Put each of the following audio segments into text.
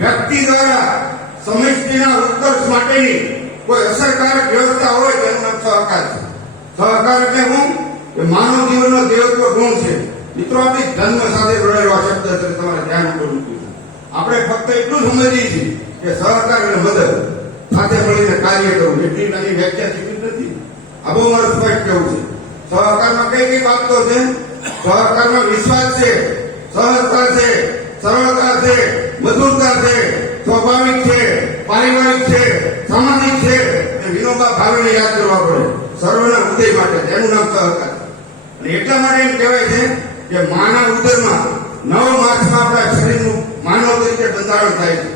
વ્યક્તિ દ્વારા સમષ્ટિના ઉત્કર્ષ માટેની કોઈ અસરકારક વ્યવસ્થા હોય તેનું નામ સહકાર છે. સહકાર એટલે શું? કે માનવ જીવનનો દેવત્વ ગુણ છે. મિત્રો, આપણી જન્મ સાથે જોડાયેલો આ શબ્દ છે, તમારે ધ્યાન આપવું જોઈએ. આપણે ફક્ત એટલું સમજીએ છીએ કે સહકાર અને મદદ સાથે મળીને કાર્ય કરવું, એટલી નાની વ્યાખ્યા શીખી નથી. આ બહુ મારું સ્પષ્ટ કહેવું છે. સહકારમાં કઈ કઈ બાબતો છે? સહકારમાં વિશ્વાસ છે, સહજતા છે, સરળતા છે, મધુરતા છે, સ્વાભાવિક છે, પારિવારિક છે, સામાજિક છે. વિનોબા ભાવેને યાદ કરવા પડે, સર્વના ઉદય માટે. એનું નામ સહકાર. અને એટલા માટે એમ કહેવાય છે કે માના ઉદરમાં 9 માસમાં આપણા શરીરનું માનવ તરીકે બંધારણ થાય છે.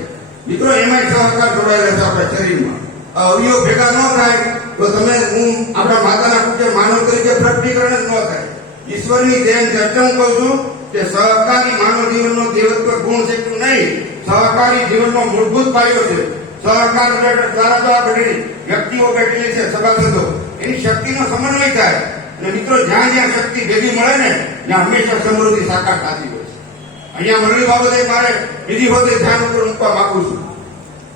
મિત્રો, એમાંય સહકાર જોડાયેલા છે આપણા શરીરમાં. અવયવ ભેગા ન થાય તો તમે હું આપણા માતાના પુત્રે માનવ તરીકે પ્રકટીકરણ જ ન થાય. ઈશ્વરની દેન છે. એટલે હું કહું છું કે સહકારી માનવ જીવનનો દેવત્વ ગુણ છે કે નહીં, સહકારી જીવનનો મૂળભૂત પાયો છે. સહકાર દ્વારા તો આ બધી વ્યક્તિઓ બેઠેલી છે, સભાસદો, એની શક્તિનો સમન્વય થાય. અને મિત્રો, જ્યાં જ્યાં શક્તિ ભેગી મળે ને ત્યાં હંમેશા સમૃદ્ધિ સાકાર થતી હોય છે. અહીંયા મંડળી બાબતે મારે બીજી વખતે ધ્યાન ઉપર મૂકવા માંગુ છું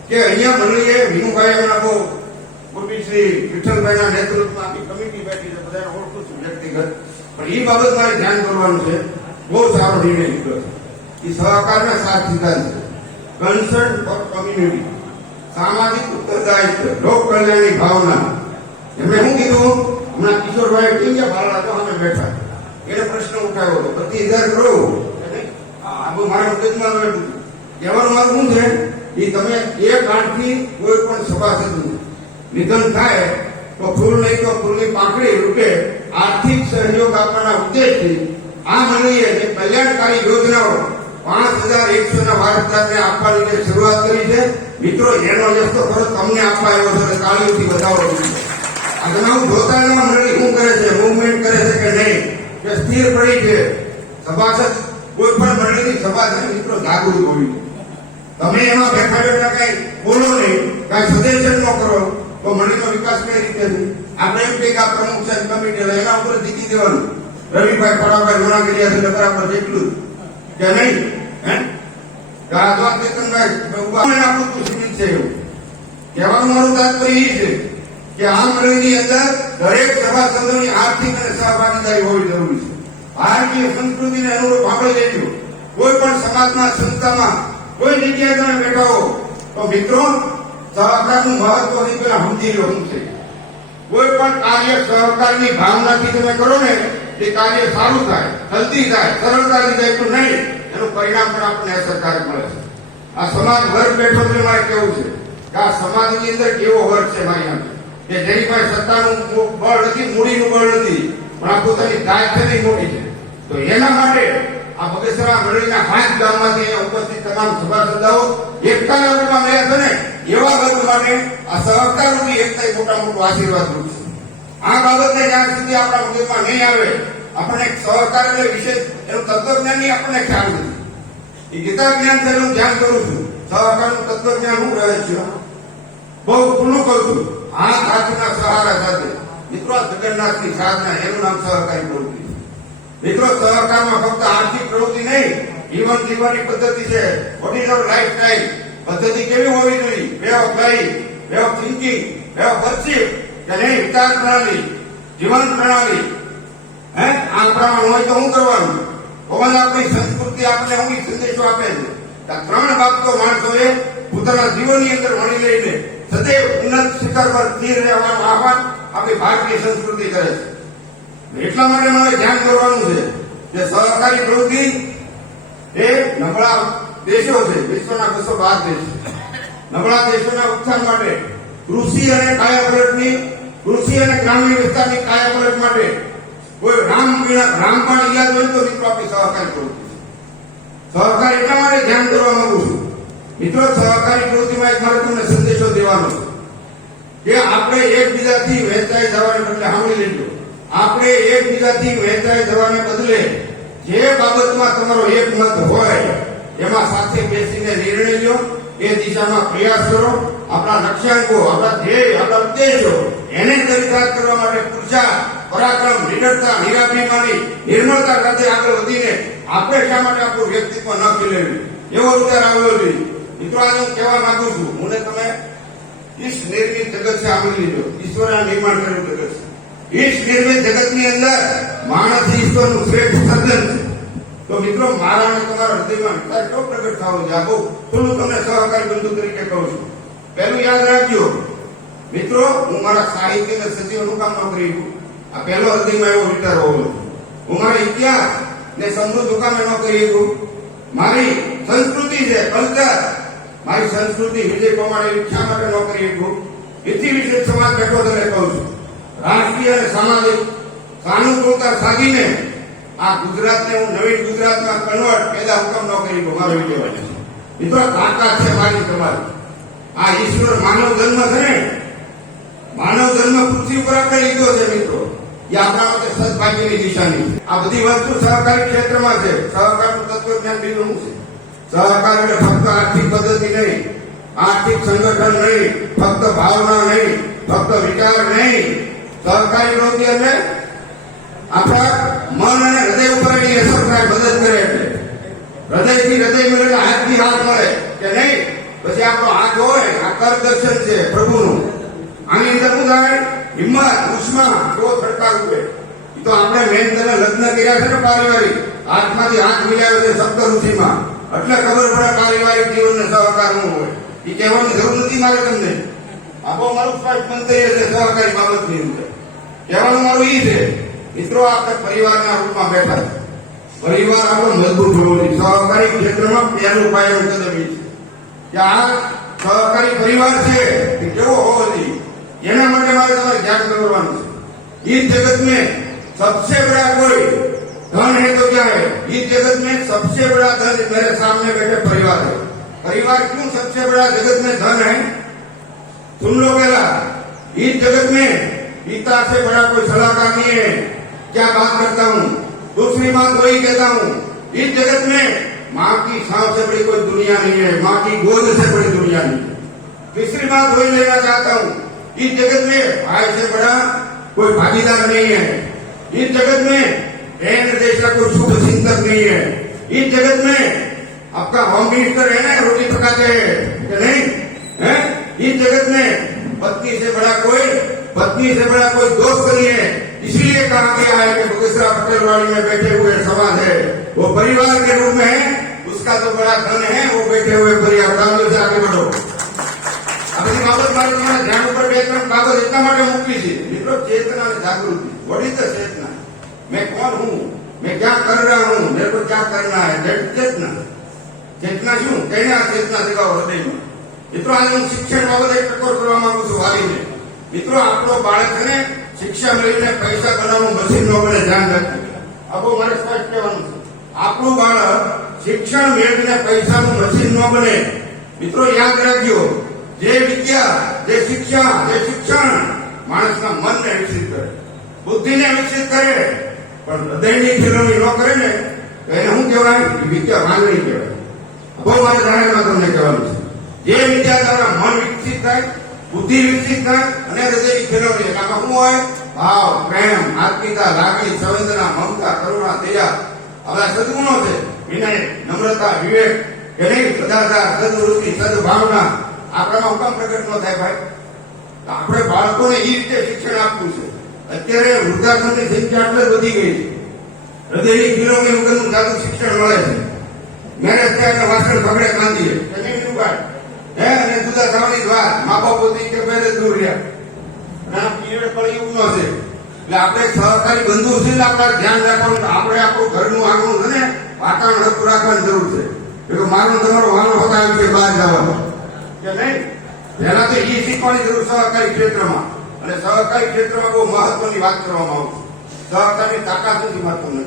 કે અહીંયા મંડળીએ વિનુભાઈ એમના બહુ પૂર્વી શ્રી વિઠ્ઠલભાઈના નેતૃત્વમાં આખી કમિટી બેઠી છે, બધાને ઓળખું છું વ્યક્તિગત, પણ એ બાબત મારે ધ્યાન કરવાનું છે. બહુ સારો નિર્ણય લીધો છે. એ સહકારના 7 સિદ્ધાંત છે. કન્સર્ન ફોર કોમ્યુનિટી, સામાજિક ઉત્તરદાયિત્વ, લોક કલ્યાણની ભાવના. એમણે શું કીધું? હમણાં કિશોરભાઈ કેમ ગયા બાળા તો અમે બેઠા, એને પ્રશ્ન ઉઠાવ્યો હતો, 25,000 કરો. આ બહુ મારા મગજમાં બેઠું. કહેવાનું મારું શું છે? એ તમે એક આંખથી કોઈ પણ સભાસદનું નિધન થાય તો ફૂલ નહીં તો ફૂલની પાંખડી રૂપે આર્થિક સહયોગ આપવાના ઉદ્દેશથી આ મંડળીએ જે કલ્યાણકારી યોજનાઓ 5,100 ના વારસદારને આપવાની જે શરૂઆત કરી છે. મિત્રો, એનો જસ્તો ખરો તમને આપવા આવ્યો છે. તાળીઓથી વધાવો જોઈએ. આ તમારું જોતા મંડળી શું કરે છે, મૂવમેન્ટ કરે છે કે નહીં, કે સ્થિર પડી છે. સભાસદ કોઈ પણ મંડળીની સભા છે મિત્રો, જાગૃત હોવી. તમે એમાં બેઠા બેઠા કઈ બોલો નહીં, કઈ સજેશન ન કરો તો મંડળીનો વિકાસ કઈ રીતે છે? આપણે એમ કે આ પ્રમુખ સાહેબ કમિટી એના ઉપર જીતી દેવાનું. રવિભાઈ પડાભાઈ લોણાગીરિયા છે બરાબર જેટલું કે નહીં? આપણું સીમિત છે. એવું કહેવાનું મારું તાત્પર્ય એ છે કે આ મંડળીની અંદર દરેક સભાસદોની આર્થિક અને સહભાગીદારી હોવી જરૂરી છે. ભારતીય સંસ્કૃતિને અનુરૂપ આપણે લેજો. કોઈ પણ સમાજમાં, સંસ્થામાં, કોઈ જગ્યાએ તમે બેઠા હો તો મિત્રો, સહકારનું મહત્વ પેલા સમજી લો શું છે. કોઈ પણ કાર્ય સહકારની ભાવનાથી તમે કરો ને, એ કાર્ય સારું થાય, જલ્દી થાય, સરળતાથી થાય. તો નહીં, એનું પરિણામ પણ આપણને અસરકારક મળે છે. આ સમાજ વર્ગ બેઠો છે. મારે કેવું છે કે આ સમાજની અંદર કેવો વર્ગ છે મારી આમ કે જેની પાસે સત્તાનું બળ નથી, મૂડીનું બળ નથી, પણ આ પોતાની જાત છે ને મોટી છે. તો એના માટે આ બગસરા મંડળીના 5 ગામમાંથી ઉપસ્થિત તમામ સભાસદાઓ એકતાના રૂપમાં મળ્યા છે ને, એવા વર્ગ માટે આ સહકારની એકતા મોટા મોટું આશીર્વાદ રૂપ છે. આ બાબતને જ્યાં સુધી આપણા મગજમાં નહીં આવે, આપણને સહકાર એટલે વિશેષ એનું તત્વજ્ઞાનની આપણને ખ્યાલ નથી. એ ગીતા જ્ઞાન છે હું ધ્યાન કરું છું. સહકારનું તત્વજ્ઞાન હું રહે છે બહુ ખુલ્લું કરું છું. હાથ હાથના સહારા સાથે મિત્રો, જગન્નાથની સાધના, એનું નામ સહકારી પ્રવૃત્તિ. મિત્રો, સહકારમાં ફક્ત આર્થિક પ્રવૃત્તિ નહીં, જીવન જીવવાની પદ્ધતિ છે. What is our lifestyle પદ્ધતિ કેવી હોવી જોઈએ? Way of life, way of thinking, way of perceive, કે નહીં વિચાર પ્રણાલી, જીવન પ્રણાલી. આ પ્રમાણ હોય તો શું કરવાનું? ભગવાન આપણી સંસ્કૃતિ આપણને હું સંદેશો આપે છે. આ 3 બાબતો માણસોએ પોતાના જીવનની અંદર વણી લઈને સદૈવ ઉન્નત શિખર પર સ્થિર રહેવાનું આહવાન આપણી ભારતીય સંસ્કૃતિ કરે છે. એટલા માટે મારે ધ્યાન કરવાનું છે કે સહકારી પ્રવૃત્તિ એ નબળા દેશો છે, વિશ્વના 212 દેશ. નબળા દેશોના ઉત્થાન માટે કૃષિ અને ગ્રામીણ વિસ્તારની કાયાપલટ માટે કોઈ રામબાણ યાદ હોય તો મિત્રો આપણી સહકારી પ્રવૃત્તિ. સહકાર એટલા માટે ધ્યાન કરવા માંગુ છું મિત્રો, સહકારી પ્રવૃત્તિમાં એક મારે તમને સંદેશો દેવાનો છે કે આપણે એકબીજાથી વહેંચાઈ જવાને બદલે, સાંભળી લેજો, આપણે એકબીજાથી વહેંચાઈ જવાને બદલે જે બાબતમાં તમારો એક મત હોય એમાં સાથે બેસીને નિર્ણય લો, એ દિશામાં પ્રયાસ કરો. આપણા લક્ષ્યાંકો, આપણા ધ્યેય, આપણા ઉદ્દેશો એને ચરિતાર્થ કરવા માટે પુરુષાર્થ, પરાક્રમ, નિડરતા, નિરાભિમાની, નિર્મળતા સાથે આગળ વધીને આપણે શા માટે આપણું વ્યક્તિત્વ ન ખીલેવું એવો વિચાર આવ્યો છે. મિત્રો આજે હું કહેવા માંગુ છું, હું ને તમે ઈશ નિર્મિત જગત છે આવરી લીધો, ઈશ્વરના નિર્માણ કરેલું જગત છે. ઈશ નિર્મિત જગતની અંદર માણસ ઈશ્વરનું શ્રેષ્ઠ સર્જન છે. તો મિત્રો મારા અને તમારા હૃદયમાં વિચાર કેવો પ્રગટ થવો છે? આ બહુ થોડું તમને સહકારી બંધુ તરીકે કહું છું. પહેલું યાદ રાખજો મિત્રો, હું મારા સાહિત્યના સચિવનું કામ ન કરી શકું. આ પહેલો હૃદયમાં એવો વિચાર હોવો જોઈએ. હું મારા ઇતિહાસ ને સમૃદ્ધ કામે ન કરી શકું. મારી સંસ્કૃતિ છે, કલ્ચર, મારી સંસ્કૃતિ વિજય પ્રમાણે ઈચ્છા માટે ન કરી શકું. એથી વિશે સમાજ બેઠો તમને કહું છું. રાષ્ટ્રીય અને સામાજિક સાનુકૂળતા સાધીને આ ગુજરાતને હું નવીન ગુજરાતમાં કન્વર્ટ પેદા હુકમ ન કરી શકું. મારો વિજય બને છે. મિત્રો તાકાત છે મારી તમારી. આ ઈશ્વર માનવ જન્મ છે ને, માનવ જન્મ પૃથ્વી પર આપણે લીધો છે મિત્રો, એ આપણા માટે સદભાગ્યની નિશાની છે. આ બધી વસ્તુ સહકારી ક્ષેત્રમાં છે. સહકારનું તત્વજ્ઞાન બીજું શું છે? સહકાર એટલે ફક્ત આર્થિક પદ્ધતિ નહીં, આર્થિક સંગઠન નહીં, ફક્ત ભાવના નહીં, ફક્ત વિચાર નહીં. સહકારી પ્રવૃત્તિ એટલે આપણા મન અને હૃદય ઉપર એની અસર થાય, મદદ કરે. એટલે હૃદયથી હૃદય મળે, હાથથી હાથ મળે કે નહીં. પછી આપણો હાથ હોય, આ કરદર્શન છે પ્રભુનું. આની અંદર શું થાય? હિંમત, ઉષ્મા, જો છડકા રૂપે. એ તો આપણે મેન તને લગ્ન કર્યા છે ને પારિવારિક, હાથમાંથી હાથ મિલાવ્યો છે સપ્ત ઋષિમાં, એટલે ખબર પડે પારિવારિક જીવનને સહકાર શું હોય. એ કહેવાની જરૂર નથી મારે તમને. આ બહુ મારું સ્પષ્ટ મંતવ્ય છે સહકારી બાબતની અંદર. કહેવાનું મારું એ છે મિત્રો, આપણે પરિવારના રૂપમાં બેઠા છે. પરિવાર આપણો મજબૂત હોવો જોઈએ. સહકારી ક્ષેત્રમાં પહેલું પાયાનું કદમ એ છે કે આ સહકારી પરિવાર છે એ કેવો હોવો જોઈએ, એના માટે મારે તમારે ધ્યાન કરવાનું છે. इस जगत में सबसे बड़ा कोई धन है तो क्या है? इस जगत में सबसे बड़ा धन मेरे सामने बैठे परिवार है. परिवार क्यों सबसे बड़ा जगत में धन है? सुन लो. पहला, इस जगत में पिता से बड़ा कोई सलाहकार नहीं है. क्या बात करता हूँ? दूसरी बात वही कहता हूँ, इस जगत में माँ की सांस से बड़ी कोई दुनिया नहीं है, माँ की गोद से बड़ी दुनिया नहीं है. तीसरी बात वही लेना चाहता हूँ, इस जगत में भाई से बड़ा कोई भागीदार नहीं है. इस जगत में बहन जैसा कोई शुभ चिंतक नहीं है. इस जगत में आपका होम मिनिस्टर है ना, रोटी पकाते हैं कि नहीं है? इस जगत में पत्नी से बड़ा कोई दोस्त नहीं है. इसलिए कहा गया है कि बगसरा पटेलवाड़ी में बैठे हुए समाज है वो परिवार के रूप में है. उसका जो बड़ा धन है वो बैठे हुए परिवार. से आगे बढ़ो. આ બધી બાબત મારે તમારા ધ્યાન ઉપર બે ત્રણ બાબત એટલા માટે મૂકી છે મિત્રો, चेतना અને जागृति. व्हाट इज द चेतना? मैं कौन हूँ, मैं क्या कर रहा हूँ, मेरे को क्या करना है, दैट चेतना. चेतना શું? કઈને આ ચેતના જગાવો હૃદયમાં. મિત્રો આજે હું શિક્ષણ બાબતે એક ટકોર કરવા માંગુ છું વાલીને. મિત્રો આપણો બાળક છે ને શિક્ષા મેળવીને પૈસા બનાવવાનું મશીન ન બને, ધ્યાન રાખજો. આ બહુ મારે સ્પષ્ટ કહેવાનું છે. આપણું બાળક શિક્ષણ મેળવીને પૈસાનું મશીન ન બને. મિત્રો યાદ રાખજો, જે વિદ્યા, જે શિક્ષણ માણસના મનને વિકસિત કરે, બુદ્ધિને વિકસિત કરે, પણ હૃદયની ફેરવણી ન કરે ને તો એને શું કહેવાય? વિદ્યા માંગણી કહેવાય. બહુ મારે જાહેરમાં તમને કહેવાનું છે. જે વિદ્યા દ્વારા મન વિકસિત થાય, બુદ્ધિ વિકસિત થાય અને હૃદયની ફેરવણી, આમાં શું હોય? ભાવ, પ્રેમ, આત્મીયતા, લાગણી, સંવેદના, મમતા, કરુણા, દયા, આવા સદગુણો છે. વિનય, નમ્રતા, વિવેક, કે નહીં, સદાચાર, સદવૃત્તિ, સદભાવના. આપણામાં હુકમ પ્રગટ ન થાય ભાઈ? આપણે બાળકોને એ રીતે શિક્ષણ આપવું છે. અત્યારે વૃદ્ધાશ્રમની સંખ્યા એટલે જ વધી ગઈ છે. હૃદયની ફેરવણી વગરનું સાદું શિક્ષણ મળે છે. મેરેજ થાય વાસણ પકડે કાંદીએ કે નહીં ઉગાડ હે, અને જુદા થવાની જ વાત. મા બાપ પોતી કે પહેલે દૂર રહ્યા અને આ પીરિયડ પણ એવું ન છે. એટલે આપણે સહકારી બંધુ છે, આપણે ધ્યાન રાખવાનું. આપણે આપણું ઘરનું આંગણું છે ને વાતાવરણ હરખું રાખવાની જરૂર છે. એટલે મારું તમારો વાલો હોતા આવી છે બહાર જવાનો કે નહીં. પહેલા તો એ શીખવાની જરૂર સહકારી ક્ષેત્રમાં. અને સહકારી ક્ષેત્રમાં બહુ મહત્વની વાત કરવામાં આવશે. સહકારની તાકાત નથી મહત્વની.